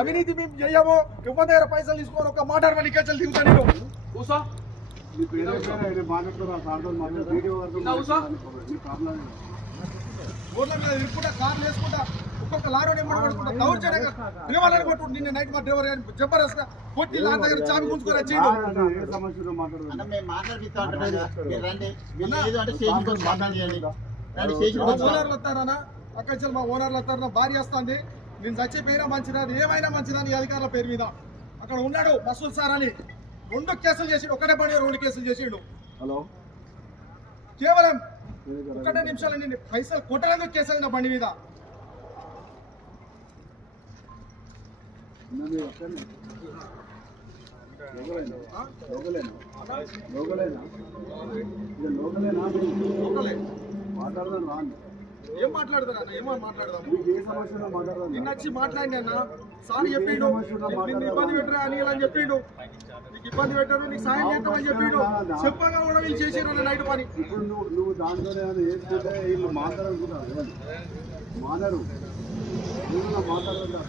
అవినీతి మేము చేయము, ఎవరి దగ్గర పైసలు తీసుకోని ఒక మాట నీకేచలు దిగుతా నేను కూసో. ఊర్ల మీద ఇరుక్కుంటా కార్లు వేసుకుంటా ఒక్కొక్క లారీ పడుకుంటా దౌర్జన్యంగా పిలవాలని కొట్టు. నిన్న నైట్ మా డ్రైవర్ జబర్దస్త్ కొట్టి లారీ దగ్గర చావి గుంజుకొని వచ్చి ఓనర్లు వస్తారన్నా, అక్కడ మా ఓనర్లు వస్తారు. నా భార్య వస్తుంది, నేను చచ్చిపోయినా మంచిదని ఏమైనా మంచిదని అధికారుల పేరు మీద అక్కడ ఉన్నాడు మసూద్ సార్ అని 2 కేసులు చేసిండు. ఒకటే బండి 2 కేసులు చేసిండు. కేవలం 1 నిమిషాలు నేను పైసలు కొట్టడానికి కేసు నా బండి మీద. ఏం మాట్లాడతారా? ఏమో మాట్లాడదాం. నిన్న వచ్చి మాట్లాడి అన్న సార్ చెప్పిండు నిన్ను ఇబ్బంది పెట్టరా అని అని చెప్పిండు. నీకు ఇబ్బంది పెట్టరు, నీకు సాయం చేస్తామని చెప్పిండు. చెప్పగా కూడా వీళ్ళు చేసారు అన్న నైట్ పని. ఇప్పుడు నువ్వు దాంట్లోనే వేసుకుంటే వీళ్ళు మాట్లాడుకుంటారు మాట్లాడు మాట్లాడదా